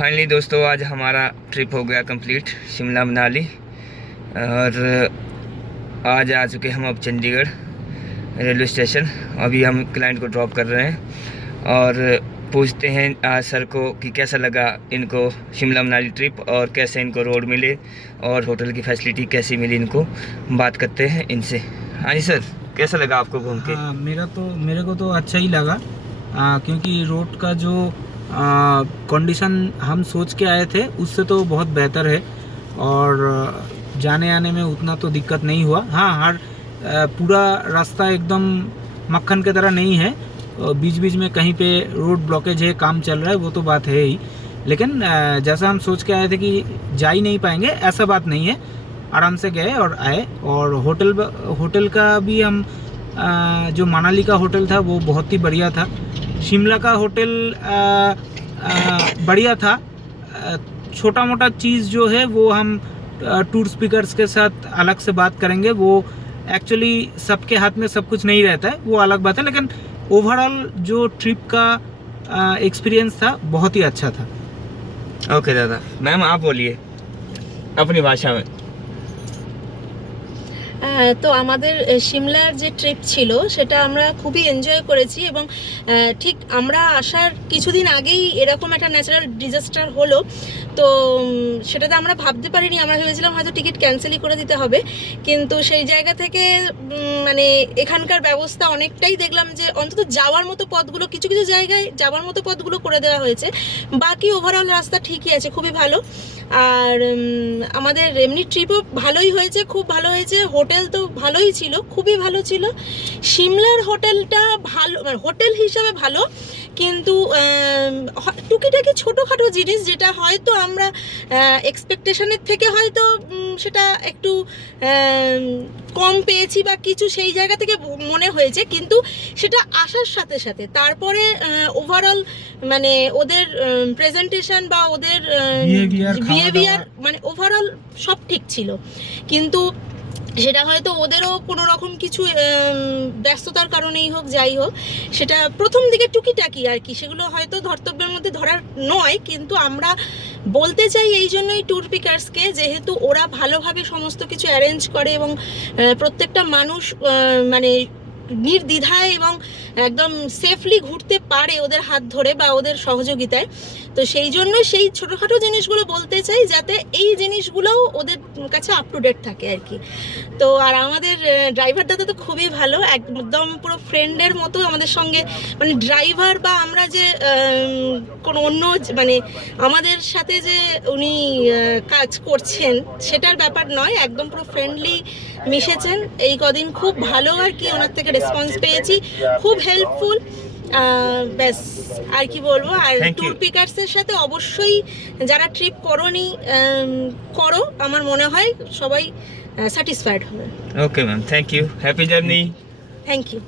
Finally दोस्तों आज हमारा ट्रिप हो गया कंप्लीट शिमला मनाली। और आज आ चुके हम अब चंडीगढ़ रेलवे स्टेशन। अभी हम क्लाइंट को ड्रॉप कर रहे हैं और पूछते हैं सर को कि कैसा लगा इनको शिमला मनाली ट्रिप और कैसे इनको रोड मिले और होटल की फैसिलिटी कैसी मिली, इनको बात करते हैं इनसे। हाँ जी सर, कैसा लगा आपको घूम के? मेरे को तो अच्छा ही लगा क्योंकि रोड का जो कंडीशन हम सोच के आए थे उससे तो बहुत बेहतर है और जाने आने में उतना तो दिक्कत नहीं हुआ। हाँ, हर पूरा रास्ता एकदम मक्खन की तरह नहीं है, बीच बीच में कहीं पे रोड ब्लॉकेज है, काम चल रहा है, वो तो बात है ही। लेकिन जैसा हम सोच के आए थे कि जा ही नहीं पाएंगे, ऐसा बात नहीं है। आराम से गए और आए। और होटल का भी हम जो मनाली का होटल था वो बहुत ही बढ़िया था। शिमला का होटल बढ़िया था। छोटा मोटा चीज़ जो है वो हम टूर स्पीकर्स के साथ अलग से बात करेंगे। वो एक्चुअली सबके हाथ में सब कुछ नहीं रहता है, वो अलग बात है। लेकिन ओवरऑल जो ट्रिप का एक्सपीरियंस था बहुत ही अच्छा था। ओके दादा। मैम आप बोलिए अपनी भाषा में। তো আমাদের সিমলার যে ট্রিপ ছিল সেটা আমরা খুবই এনজয় করেছি এবং ঠিক আমরা আসার কিছুদিন আগেই এরকম একটা ন্যাচারাল ডিজাস্টার হলো। তো সেটাতে আমরা ভাবতে পারিনি, আমরা ভেবেছিলাম হয়তো টিকিট ক্যান্সেলই করে দিতে হবে। কিন্তু সেই জায়গা থেকে মানে এখানকার ব্যবস্থা অনেকটাই দেখলাম যে অন্তত যাওয়ার মতো পথগুলো, কিছু কিছু জায়গায় যাওয়ার মতো পথগুলো করে দেওয়া হয়েছে। বাকি ওভারঅল রাস্তা ঠিকই আছে, খুবই ভালো। আর আমাদের এমনি ট্রিপও ভালোই হয়েছে, খুব ভালো হয়েছে। হোটেল তো ভালোই ছিল, খুবই ভালো ছিল। সিমলার হোটেলটা ভালো, মানে হোটেল হিসাবে ভালো, কিন্তু টুকিটাকি ছোটোখাটো জিনিস যেটা হয়তো আমরা এক্সপেকটেশনের থেকে হয়তো সেটা একটু কম পেয়েছি বা কিছু, সেই জায়গা থেকে মনে হয়েছে। কিন্তু সেটা আসার সাথে সাথে তারপরে ওভারঅল মানে ওদের প্রেজেন্টেশন বা ওদের বিহেভিয়ার মানে ওভারঅল সব ঠিক ছিল। কিন্তু সেটা হয়তো ওদেরও কোনো রকম কিছু ব্যস্ততার কারণেই হোক, যাই হোক, সেটা প্রথম দিকে টুকিটাকি আর কি, সেগুলো হয়তো ধর্তব্যের মধ্যে ধরার নয়। কিন্তু আমরা বলতে চাই এই জন্যই ট্যুর পিকার্সকে, যেহেতু ওরা ভালোভাবে সমস্ত কিছু অ্যারেঞ্জ করে এবং প্রত্যেকটা মানুষ মানে নির্দ্বিধায় এবং একদম সেফলি ঘুরতে পারে ওদের হাত ধরে বা ওদের সহযোগিতায়। তো সেই জন্য সেই ছোটোখাটো জিনিসগুলো বলতে চাই, যাতে এই জিনিসগুলোও ওদের কাছে আপ টু ডেট থাকে আর কি। তো আর আমাদের ড্রাইভার দাদা তো খুবই ভালো, একদম পুরো ফ্রেন্ডের মতো আমাদের সঙ্গে, মানে ড্রাইভার বা আমরা যে কোনো অন্য মানে আমাদের সাথে যে উনি কাজ করছেন সেটার ব্যাপার নয়, একদম পুরো ফ্রেন্ডলি মিশেছেন এই কদিন। খুব ভালো আর কি, ওনার থেকে রেসপন্স পেয়েছি, খুব হেল্পফুল। ব্যাস আর কি বলবো। আর ট্যুর পিকার্সের সাথে অবশ্যই যারা ট্রিপ করোনি করো, আমার মনে হয় সবাই স্যাটিসফাইড হবে। Okay ma'am, thank you, happy journey. Thank you.